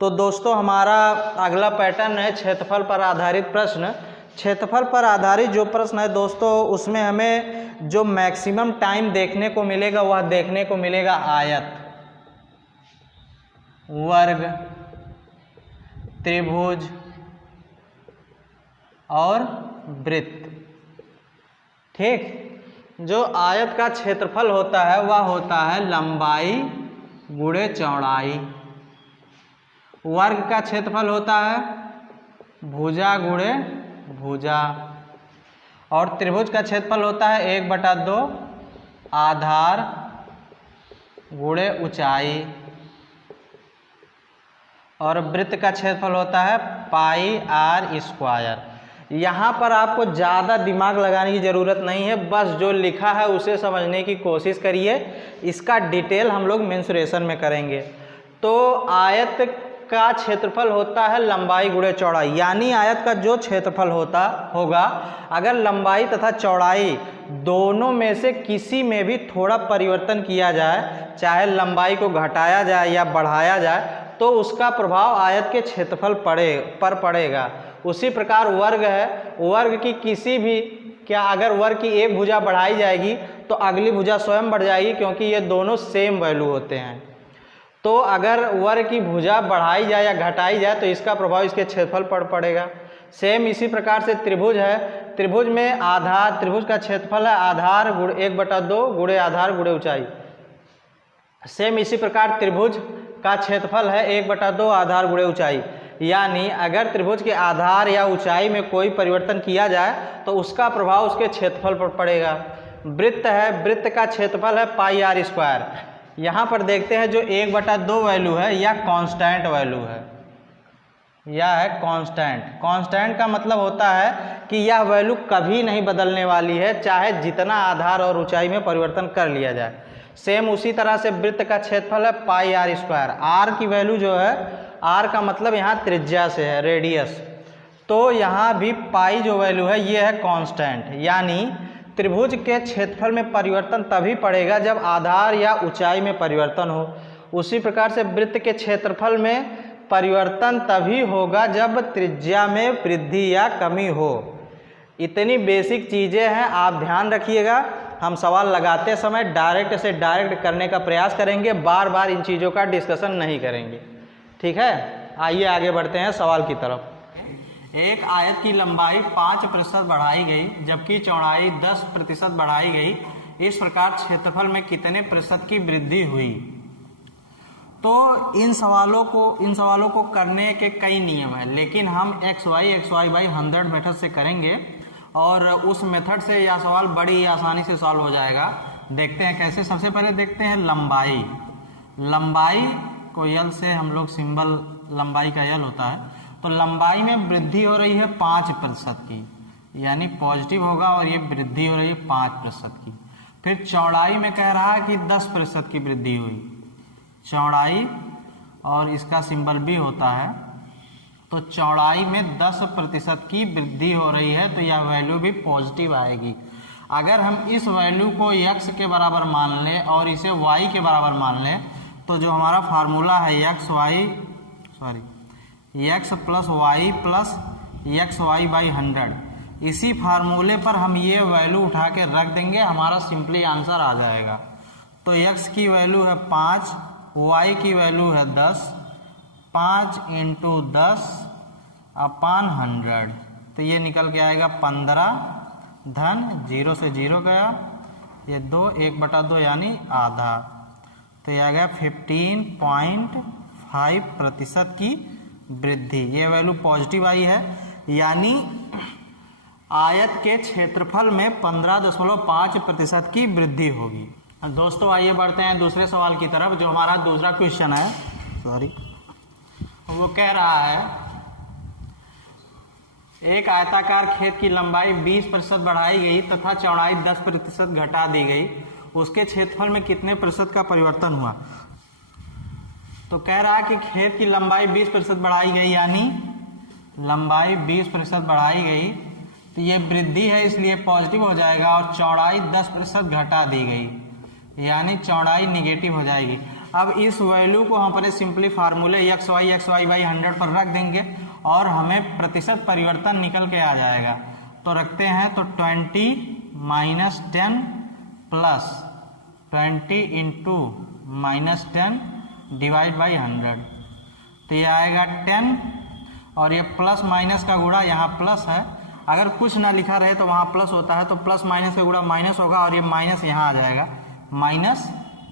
तो दोस्तों हमारा अगला पैटर्न है क्षेत्रफल पर आधारित प्रश्न। क्षेत्रफल पर आधारित जो प्रश्न है दोस्तों, उसमें हमें जो मैक्सिमम टाइम देखने को मिलेगा वह देखने को मिलेगा आयत, वर्ग, त्रिभुज और वृत्त। ठीक, जो आयत का क्षेत्रफल होता है वह होता है लंबाई गुणे चौड़ाई, वर्ग का क्षेत्रफल होता है भुजा गुणे भुजा, और त्रिभुज का क्षेत्रफल होता है 1/2 आधार गुणे ऊंचाई, और वृत्त का क्षेत्रफल होता है पाई r स्क्वायर। यहाँ पर आपको ज़्यादा दिमाग लगाने की ज़रूरत नहीं है, बस जो लिखा है उसे समझने की कोशिश करिए। इसका डिटेल हम लोग मेंसुरेशन में करेंगे। तो आयत का क्षेत्रफल होता है लंबाई गुणे चौड़ाई, यानी आयत का जो क्षेत्रफल होगा अगर लंबाई तथा चौड़ाई दोनों में से किसी में भी थोड़ा परिवर्तन किया जाए, चाहे लंबाई को घटाया जाए या बढ़ाया जाए, तो उसका प्रभाव आयत के क्षेत्रफल पर पड़ेगा। उसी प्रकार वर्ग है, वर्ग की किसी भी अगर वर्ग की एक भुजा बढ़ाई जाएगी तो अगली भुजा स्वयं बढ़ जाएगी, क्योंकि ये दोनों सेम वैल्यू होते हैं। तो अगर वर्ग की भुजा बढ़ाई जाए या घटाई जाए तो इसका प्रभाव इसके क्षेत्रफल पर पड़ेगा। सेम इसी प्रकार से त्रिभुज है, त्रिभुज में आधार, त्रिभुज का क्षेत्रफल है आधार 1/2 गुणे आधार गुणे ऊंचाई। सेम इसी प्रकार त्रिभुज का क्षेत्रफल है 1/2 आधार गुणे ऊंचाई, यानी अगर त्रिभुज के आधार या ऊंचाई में कोई परिवर्तन किया जाए तो उसका प्रभाव उसके क्षेत्रफल पर पड़ेगा। वृत्त है, वृत्त का क्षेत्रफल है पाई r स्क्वायर। यहाँ पर देखते हैं जो 1/2 वैल्यू है या कांस्टेंट वैल्यू है, यह है कांस्टेंट। कांस्टेंट का मतलब होता है कि यह वैल्यू कभी नहीं बदलने वाली है, चाहे जितना आधार और ऊंचाई में परिवर्तन कर लिया जाए। सेम उसी तरह से वृत्त का क्षेत्रफल है पाई r स्क्वायर। r की वैल्यू जो है, r का मतलब यहाँ त्रिज्या से है, रेडियस। तो यहाँ भी पाई जो वैल्यू है ये है कांस्टेंट, यानी त्रिभुज के क्षेत्रफल में परिवर्तन तभी पड़ेगा जब आधार या ऊंचाई में परिवर्तन हो। उसी प्रकार से वृत्त के क्षेत्रफल में परिवर्तन तभी होगा जब त्रिज्या में वृद्धि या कमी हो। इतनी बेसिक चीज़ें हैं, आप ध्यान रखिएगा। हम सवाल लगाते समय डायरेक्ट से डायरेक्ट करने का प्रयास करेंगे, बार बार इन चीज़ों का डिस्कशन नहीं करेंगे। ठीक है, आइए आगे बढ़ते हैं सवाल की तरफ। एक आयत की लंबाई 5% बढ़ाई गई जबकि चौड़ाई 10% बढ़ाई गई। इस प्रकार क्षेत्रफल में कितने प्रतिशत की वृद्धि हुई? तो इन सवालों को करने के कई नियम हैं, लेकिन हम xy/100 मेथड से करेंगे और उस मेथड से यह सवाल बड़ी आसानी से सॉल्व हो जाएगा। देखते हैं कैसे। सबसे पहले देखते हैं लंबाई। लंबाई को यल से हम लोग सिंबल लंबाई का यल होता है, तो लंबाई में वृद्धि हो रही है 5% की, यानी पॉजिटिव होगा, और ये वृद्धि हो रही है 5% की। फिर चौड़ाई में कह रहा है कि 10% की वृद्धि हुई, चौड़ाई, और इसका सिंबल भी होता है, तो चौड़ाई में 10% की वृद्धि हो रही है, तो यह वैल्यू भी पॉजिटिव आएगी। अगर हम इस वैल्यू को x के बराबर मान लें और इसे y के बराबर मान लें, तो जो हमारा फार्मूला है x plus y plus xy/100, इसी फार्मूले पर हम ये वैल्यू उठा के रख देंगे, हमारा सिंपली आंसर आ जाएगा। तो x की वैल्यू है 5, y की वैल्यू है 10, 5 × 10/100, तो ये निकल के आएगा 15, धन 0 से 0 गया, ये 2, 1/2 यानी आधा, तो ये आ गया 15.5% की वृद्धि। ये वैल्यू पॉजिटिव आई है, यानी आयत के क्षेत्रफल में 15.5% की वृद्धि होगी। दोस्तों आइए बढ़ते हैं दूसरे सवाल की तरफ। जो हमारा दूसरा क्वेश्चन है, वो कह रहा है एक आयताकार खेत की लंबाई 20% बढ़ाई गई तथा चौड़ाई 10% घटा दी गई, उसके क्षेत्रफल में कितने प्रतिशत का परिवर्तन हुआ? तो कह रहा है कि खेत की लंबाई 20% बढ़ाई गई, यानी लंबाई 20% बढ़ाई गई, तो ये वृद्धि है इसलिए पॉजिटिव हो जाएगा, और चौड़ाई 10% घटा दी गई, यानी चौड़ाई निगेटिव हो जाएगी। अब इस वैल्यू को हम अपने सिंपली फार्मूले एक्स वाई बाई 100 पर रख देंगे और हमें प्रतिशत परिवर्तन निकल के आ जाएगा। तो रखते हैं तो 20 minus 10 plus 20 into minus 10 divide by 100, तो ये आएगा 10 और ये प्लस माइनस का गुणा यहाँ प्लस है, अगर कुछ ना लिखा रहे तो वहाँ प्लस होता है, तो प्लस माइनस का गुणा माइनस होगा और ये माइनस यहाँ आ जाएगा, माइनस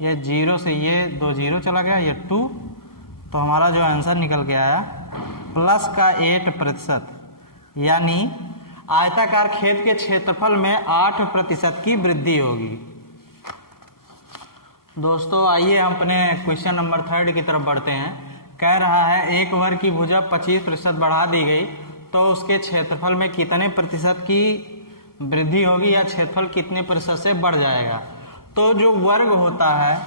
ये 0 से ये 2 0 चला गया, ये 2, तो हमारा जो आंसर निकल के आया प्लस का 8%, यानी आयताकार खेत के क्षेत्रफल में 8% की वृद्धि होगी। दोस्तों आइए हम अपने क्वेश्चन नंबर 3 की तरफ बढ़ते हैं। कह रहा है एक वर्ग की भुजा 25% बढ़ा दी गई तो उसके क्षेत्रफल में कितने प्रतिशत की वृद्धि होगी या क्षेत्रफल कितने प्रतिशत से बढ़ जाएगा। तो जो वर्ग होता है,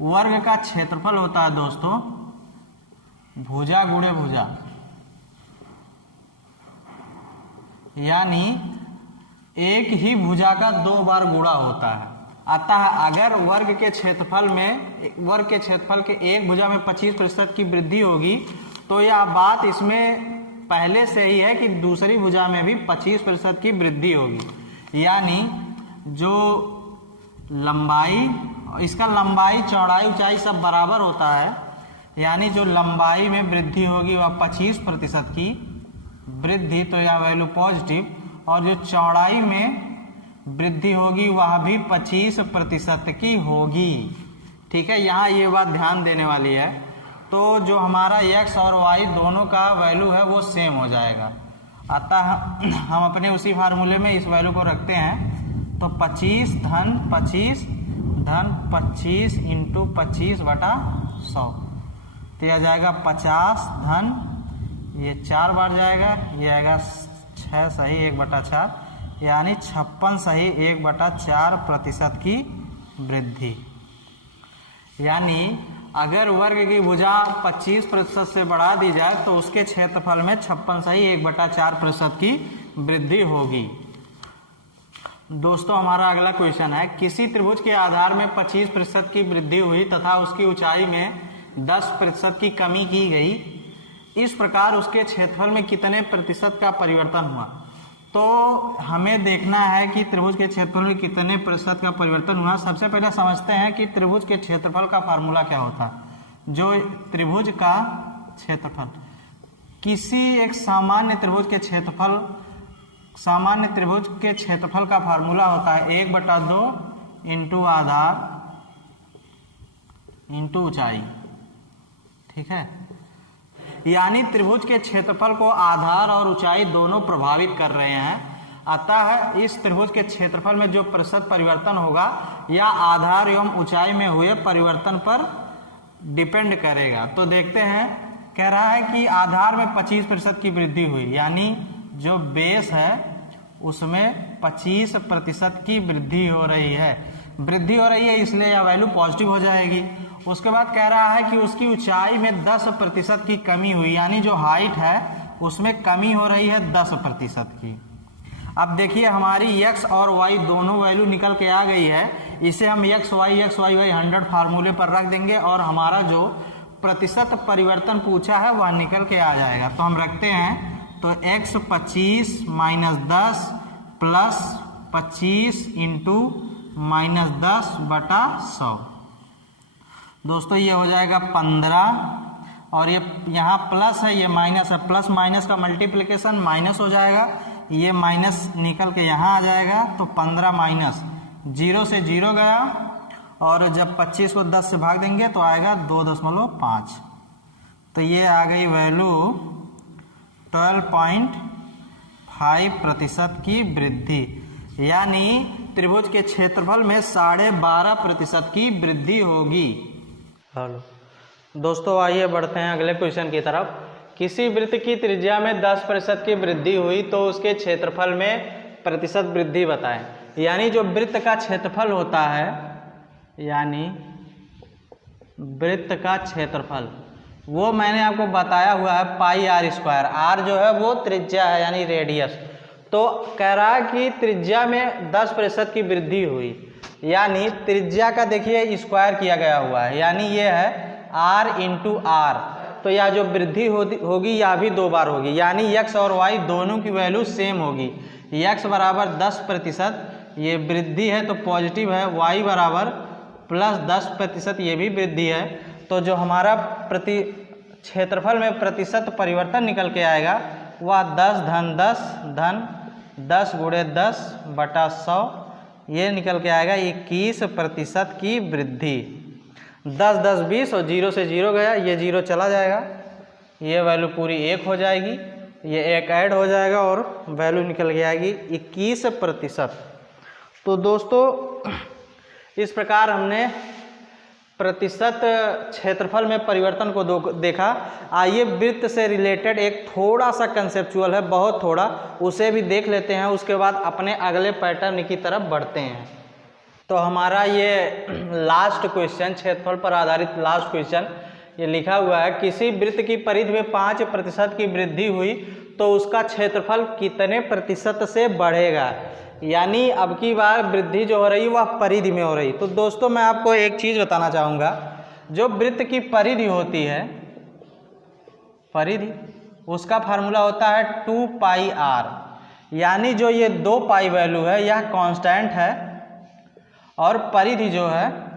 वर्ग का क्षेत्रफल होता है दोस्तों भुजा गुणे भुजा, यानी एक ही भुजा का 2 बार गुणा होता है। अतः अगर वर्ग के क्षेत्रफल के एक भुजा में 25% की वृद्धि होगी तो यह बात इसमें पहले से ही है कि दूसरी भुजा में भी 25% की वृद्धि होगी, यानी जो लंबाई, इसका लंबाई चौड़ाई ऊंचाई सब बराबर होता है, यानी जो लंबाई में वृद्धि होगी वह 25% की वृद्धि, तो यह वैल्यू पॉजिटिव, और जो चौड़ाई में वृद्धि होगी वह भी 25% की होगी। ठीक है, यहाँ ये बात ध्यान देने वाली है। तो जो हमारा x और y दोनों का वैल्यू है वो सेम हो जाएगा, अतः हम अपने उसी फार्मूले में इस वैल्यू को रखते हैं। तो 25 धन 25 इंटू 25/100, तो यह जाएगा 50 धन, ये 4 बार जाएगा, ये आएगा 6 सही 1/4, यानी 56 सही 1/4% की वृद्धि। यानी अगर वर्ग की भुजा 25% से बढ़ा दी जाए तो उसके क्षेत्रफल में 56 सही 1/4% की वृद्धि होगी। दोस्तों हमारा अगला क्वेश्चन है, किसी त्रिभुज के आधार में 25% की वृद्धि हुई तथा उसकी ऊंचाई में 10% की कमी की गई, इस प्रकार उसके क्षेत्रफल में कितने प्रतिशत का परिवर्तन हुआ। तो हमें देखना है कि त्रिभुज के क्षेत्रफल में कितने प्रतिशत का परिवर्तन हुआ। सबसे पहले समझते हैं कि त्रिभुज के क्षेत्रफल का फार्मूला क्या होता है। जो त्रिभुज का क्षेत्रफल, किसी एक सामान्य त्रिभुज के क्षेत्रफल का फार्मूला होता है 1/2 इंटू आधार इंटू ऊंचाई। ठीक है, यानी त्रिभुज के क्षेत्रफल को आधार और ऊंचाई दोनों प्रभावित कर रहे हैं, अतः इस त्रिभुज के क्षेत्रफल में जो प्रतिशत परिवर्तन होगा या आधार एवं ऊंचाई में हुए परिवर्तन पर डिपेंड करेगा। तो देखते हैं, कह रहा है कि आधार में 25% की वृद्धि हुई, यानी जो बेस है उसमें 25% की वृद्धि हो रही है, इसलिए यह वैल्यू पॉजिटिव हो जाएगी। उसके बाद कह रहा है कि उसकी ऊंचाई में 10% की कमी हुई, यानी जो हाइट है उसमें कमी हो रही है 10% की। अब देखिए हमारी x और y दोनों वैल्यू निकल के आ गई है, इसे हम x y 100 फार्मूले पर रख देंगे और हमारा जो प्रतिशत परिवर्तन पूछा है वह निकल के आ जाएगा। तो हम रखते हैं, तो x 25 minus 10 plus 25 into minus 10/100। दोस्तों ये हो जाएगा 15 और ये यहाँ प्लस है, ये माइनस है, प्लस माइनस का मल्टीप्लिकेशन माइनस हो जाएगा, ये माइनस निकल के यहाँ आ जाएगा। तो 15 माइनस 0 से 0 गया और जब 25 को 10 से भाग देंगे तो आएगा 2.5। तो ये आ गई वैल्यू 12.5% की वृद्धि, यानी त्रिभुज के क्षेत्रफल में 12.5% की वृद्धि होगी। दोस्तों आइए बढ़ते हैं अगले क्वेश्चन की तरफ। किसी वृत्त की त्रिज्या में 10% की वृद्धि हुई तो उसके क्षेत्रफल में प्रतिशत वृद्धि बताएं। यानी जो वृत्त का क्षेत्रफल होता है, यानी वृत्त का क्षेत्रफल वो मैंने आपको बताया हुआ है πr²। r जो है वो त्रिज्या है यानी रेडियस। तो कह रहा है कि त्रिज्या में 10% की वृद्धि हुई, यानी त्रिज्या का देखिए स्क्वायर किया गया हुआ है, यानी ये है r इंटू आर। तो यह जो वृद्धि होगी यह भी 2 बार होगी, यानी x और y दोनों की वैल्यू सेम होगी। x बराबर 10%, ये वृद्धि है तो पॉजिटिव है, y बराबर प्लस 10%, ये भी वृद्धि है। तो जो हमारा क्षेत्रफल में प्रतिशत परिवर्तन निकल के आएगा वह 10 धन 10 धन 10 गुणे 10 बटा 100, ये निकल के आएगा 21% की वृद्धि। 10 10 20 और 0 से 0 गया, ये 0 चला जाएगा, ये वैल्यू पूरी 1 हो जाएगी, ये 1 ऐड हो जाएगा और वैल्यू निकल के आएगी 21%। तो दोस्तों इस प्रकार हमने प्रतिशत क्षेत्रफल में परिवर्तन को देखा। आइए वृत्त से रिलेटेड एक थोड़ा सा कंसेप्चुअल है, बहुत थोड़ा, उसे भी देख लेते हैं, उसके बाद अपने अगले पैटर्न की तरफ बढ़ते हैं। तो हमारा ये लास्ट क्वेश्चन, क्षेत्रफल पर आधारित लास्ट क्वेश्चन, ये लिखा हुआ है किसी वृत्त की परिधि में 5% की वृद्धि हुई तो उसका क्षेत्रफल कितने प्रतिशत से बढ़ेगा। यानी अब की बार वृद्धि जो हो रही है वह परिधि में हो रही। तो दोस्तों मैं आपको एक चीज़ बताना चाहूँगा, जो वृत्त की परिधि होती है, परिधि, उसका फार्मूला होता है 2πr, यानी जो ये 2π वैल्यू है यह कांस्टेंट है और परिधि जो है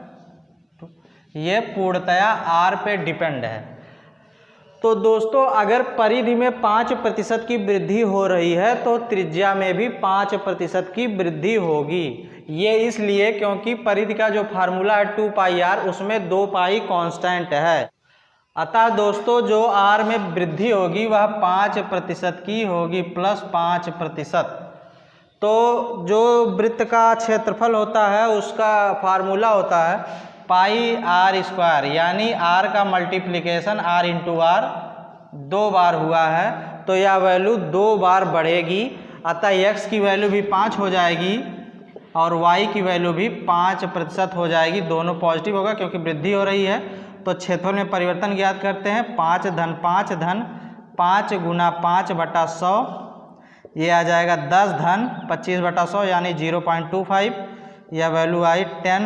ये पूर्णतया r पे डिपेंड है। तो दोस्तों अगर परिधि में 5% की वृद्धि हो रही है तो त्रिज्या में भी 5% की वृद्धि होगी। ये इसलिए क्योंकि परिधि का जो फार्मूला है 2πr, उसमें 2π कांस्टेंट है। अतः दोस्तों जो r में वृद्धि होगी वह 5% की होगी, प्लस 5%। तो जो वृत्त का क्षेत्रफल होता है उसका फार्मूला होता है πr², यानी r का मल्टीप्लिकेशन r इंटू आर 2 बार हुआ है, तो यह वैल्यू 2 बार बढ़ेगी। अतः x की वैल्यू भी 5 हो जाएगी और y की वैल्यू भी 5% हो जाएगी, दोनों पॉजिटिव होगा क्योंकि वृद्धि हो रही है। तो क्षेत्रफल में परिवर्तन ज्ञात करते हैं, 5 धन 5 धन 5 गुना 5 बटा 100, ये आ जाएगा 10 धन 25 बटा 100, यानी 0.25, यह वैल्यू आई 10